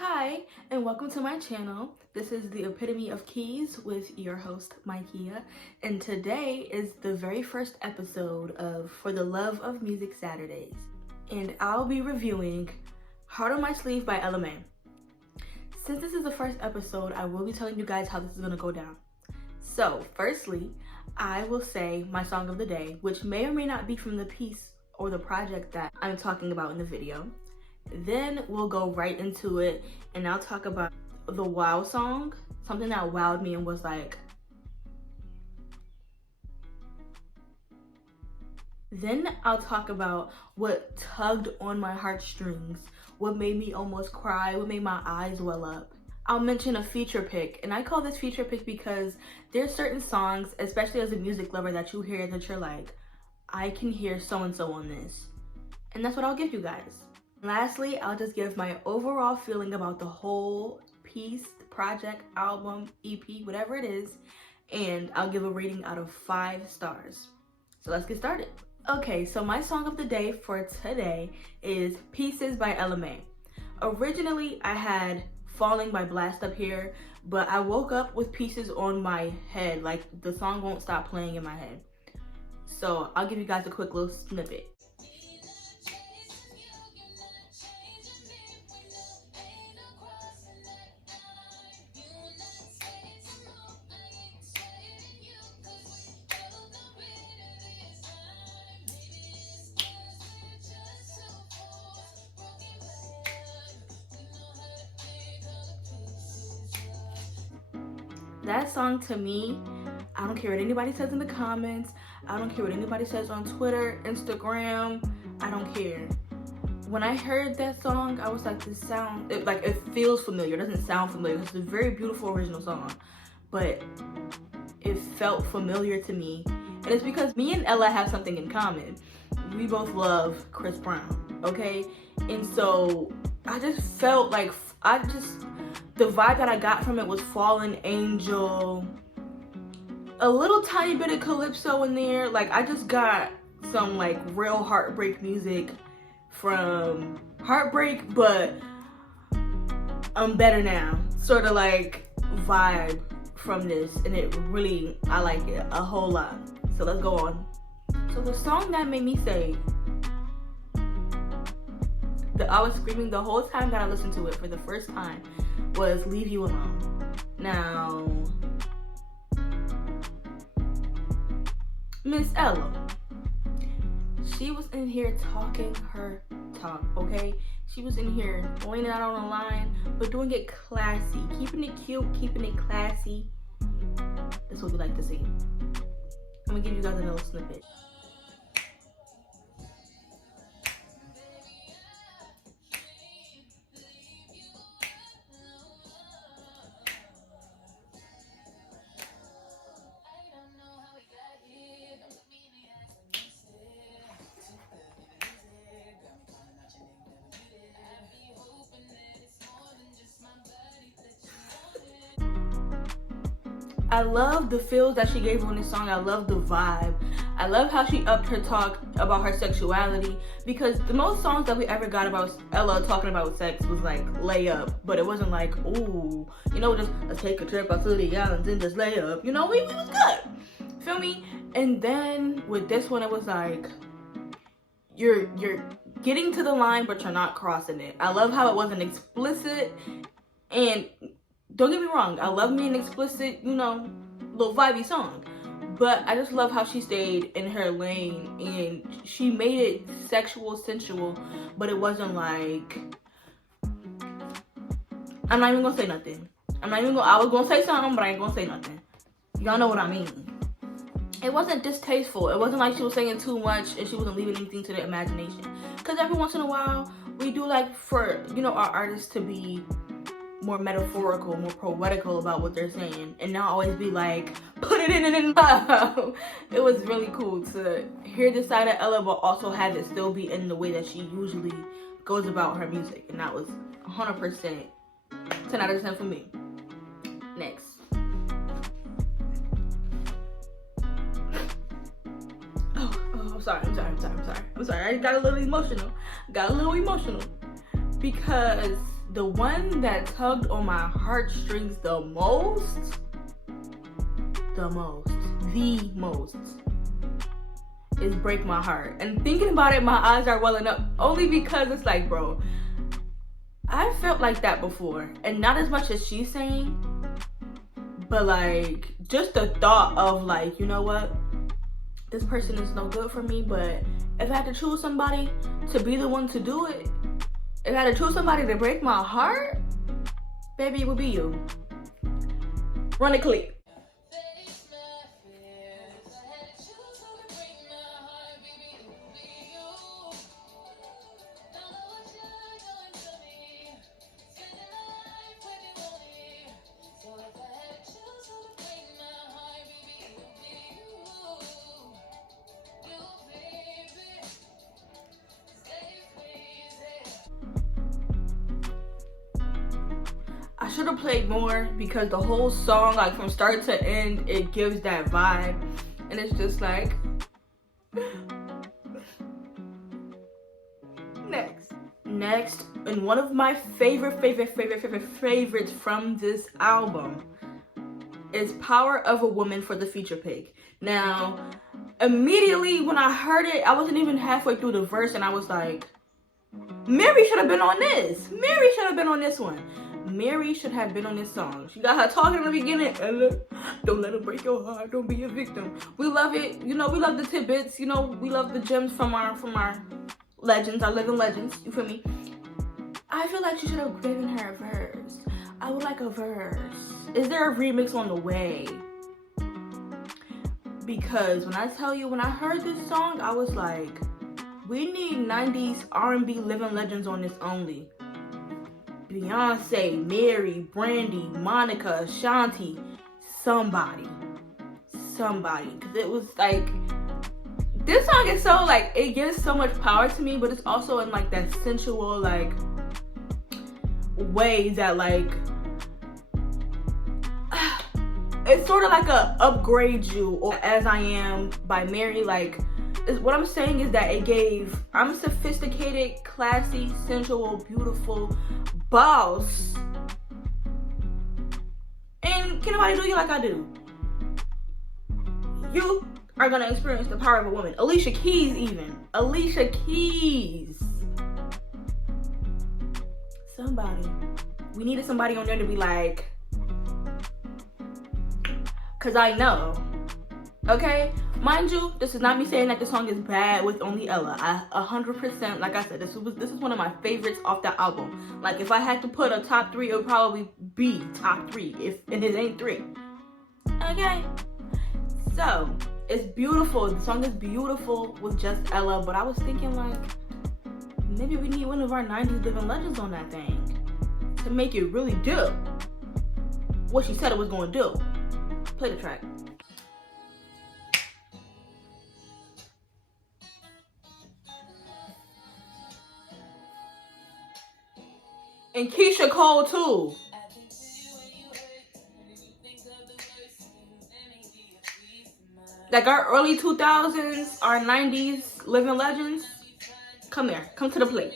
Hi, and welcome to my channel. This is the Epitome of Keys with your host, Micaiah, and today is the very first episode of For the Love of Music Saturdays, and I'll be reviewing Heart on My Sleeve by LMA. Since this is the first episode, I will be telling you guys how this is going to go down. So, firstly, I will say my song of the day, which may or may not be from the piece or the project that I'm talking about in the video. Then we'll go right into it, and I'll talk about the wow song, something that wowed me and was like. Then I'll talk about what tugged on my heartstrings, what made me almost cry, what made my eyes well up. I'll mention a feature pick, and I call this feature pick because there's certain songs, especially as a music lover, that you hear that you're like, I can hear so-and-so on this. And that's what I'll give you guys. Lastly, I'll just give my overall feeling about the whole piece, project, album, EP, whatever it is, and I'll give a rating out of 5 stars. So let's get started. Okay, so my song of the day for today is Pieces by LMA. Originally, I had Falling by Blast up here, but I woke up with Pieces on my head, like the song won't stop playing in my head. So I'll give you guys a quick little snippet. That song to me, I don't care what anybody says in the comments, I don't care what anybody says on Twitter, Instagram, I don't care. When I heard that song, I was like, this sound, it feels familiar. It doesn't sound familiar. It's a very beautiful original song, but it felt familiar to me. And it's because me and Ella have something in common. We both love Chris Brown, okay? And so I just felt like, the vibe that I got from it was Fallen Angel, a little tiny bit of Calypso in there. Like, I just got some like real heartbreak music from Heartbreak, but I'm better now sort of like vibe from this, and it really, I like it a whole lot. So let's go on. So the song that made me say that I was screaming the whole time that I listened to it for the first time was Leave You Alone. Now, Miss Ella, she was in here talking her talk, okay? She was in here laying it out on the line, but doing it classy, keeping it cute, keeping it classy. That's what we like to see. I'm gonna give you guys a little snippet. I love the feels that she gave on this song. I love the vibe. I love how she upped her talk about her sexuality, because the most songs that we ever got about Ella talking about sex was like lay up, but it wasn't like, ooh, you know, just let's take a trip out to the islands and just lay up. You know, we was good. Feel me? And then with this one, it was like, you're getting to the line, but you're not crossing it. I love how it wasn't explicit, and don't get me wrong, I love me an explicit, you know, little vibey song. But I just love how she stayed in her lane and she made it sexual, sensual, but it wasn't like, I'm not even gonna say nothing. I was gonna say something, but I ain't gonna say nothing. Y'all know what I mean. it wasn't distasteful. It wasn't like she was saying too much and she wasn't leaving anything to the imagination. Because every once in a while, we do like for, you know, our artists to be more metaphorical, more poetical about what they're saying, and not always be like, put it in love. It was really cool to hear this side of Ella, but also have it still be in the way that she usually goes about her music, and that was 100% 10 out of 10 for me. Next. I'm sorry. I got a little emotional. Because the one that tugged on my heartstrings the most is Break My Heart. And thinking about it, my eyes are welling up only because it's like, bro, I felt like that before. And not as much as she's saying, but like just the thought of like, you know what? This person is no good for me, but if I had to choose somebody to be the one to do it, if I had to choose somebody to break my heart, baby, it would be you. Run the clip. I should have played more because the whole song, like from start to end, it gives that vibe. And it's just like, Next, and one of my favorites from this album is Power of a Woman for the Feature Pick. Now, immediately when I heard it, I wasn't even halfway through the verse and I was like, Mary should have been on this. Mary should have been on this one. Mary should have been on this song. She got her talking in the beginning. Don't let her break your heart. Don't be a victim. We love it. You know, we love the tidbits. You know, we love the gems from our legends, our living legends. You feel me? I feel like she should have given her a verse. I would like a verse. Is there a remix on the way? Because when I tell you, when I heard this song, I was like, we need 90s R&B living legends on this only. Beyonce, Mary, Brandy, Monica, Ashanti, somebody. Because it was like, this song is so like, it gives so much power to me, but it's also in like that sensual like way that like, it's sort of like a Upgrade You or As I Am by Mary. Like, what I'm saying is that it gave, I'm sophisticated, classy, sensual, beautiful, boss. And can nobody do you like I do? You are gonna experience the power of a woman. Alicia Keys even. Alicia Keys. Somebody. We needed somebody on there to be like, cause I know. Okay? Mind you, this is not me saying that the song is bad with only Ella. 100%, like I said, this is one of my favorites off the album. Like, if I had to put a top 3, it would probably be top 3, and it ain't 3. Okay? So, it's beautiful. The song is beautiful with just Ella, but I was thinking, like, maybe we need one of our 90s living legends on that thing to make it really do what she said it was going to do. Play the track. And Keisha Cole too. Like our early 2000s, our 90s living legends. Come there, come to the plate.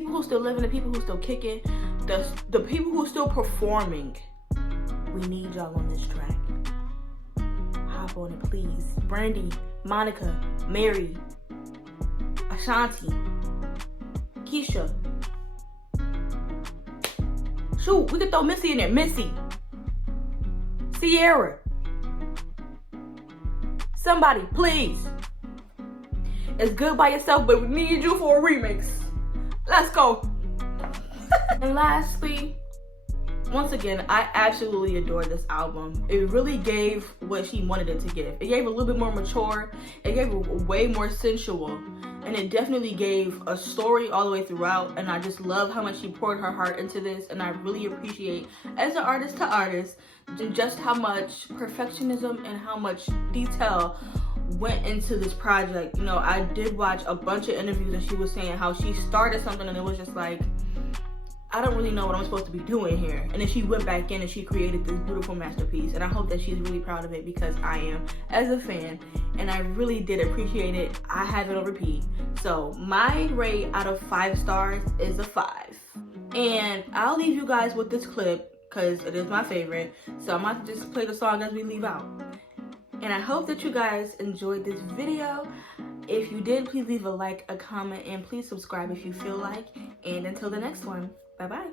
People who still living, the people who still kicking, the people who still performing. We need y'all on this track. Hop on it, please. Brandy, Monica, Mary, Ashanti, Keisha. Shoot, we could throw Missy in there. Missy, Sierra. Somebody, please. It's good by yourself, but we need you for a remix. Let's go. And lastly, once again, I absolutely adore this album. It really gave what she wanted it to give. It gave a little bit more mature. It gave way more sensual. And it definitely gave a story all the way throughout. And I just love how much she poured her heart into this. And I really appreciate, as an artist to artist, just how much perfectionism and how much detail went into this project. You know, I did watch a bunch of interviews and she was saying how she started something and it was just like, I don't really know what I'm supposed to be doing here. And then she went back in and she created this beautiful masterpiece. And I hope that she's really proud of it, because I am, as a fan. And I really did appreciate it. I have it on repeat. So my rate out of 5 stars is a 5. And I'll leave you guys with this clip because it is my favorite. So I'm about to just play the song as we leave out. And I hope that you guys enjoyed this video. If you did, please leave a like, a comment, and please subscribe if you feel like. And until the next one. Bye-bye.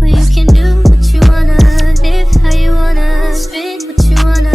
Well, you can do what you wanna, live how you wanna, spit what you wanna.